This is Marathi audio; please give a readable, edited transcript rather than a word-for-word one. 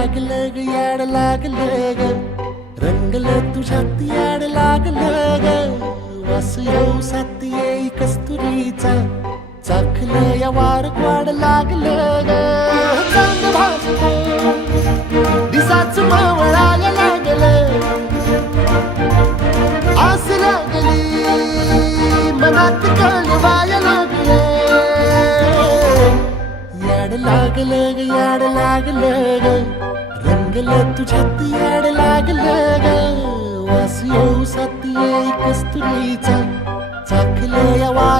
लागलं ग याड लागलं ग रंगलं तुझ्यात याड लागलं ग वास येऊ साथ येई कस्तुरीचा चाखलं या वार वाड लागलं ग चांद भाजलं दिसाच मावळायला लागलं आस लागली मनात कळवायला लागलं याड लागलं ग याड लागलं ग रंगलं तुझ्यात याड लागलं ग वास येऊ साथ येई कस्तुरीचा चाखलं या वार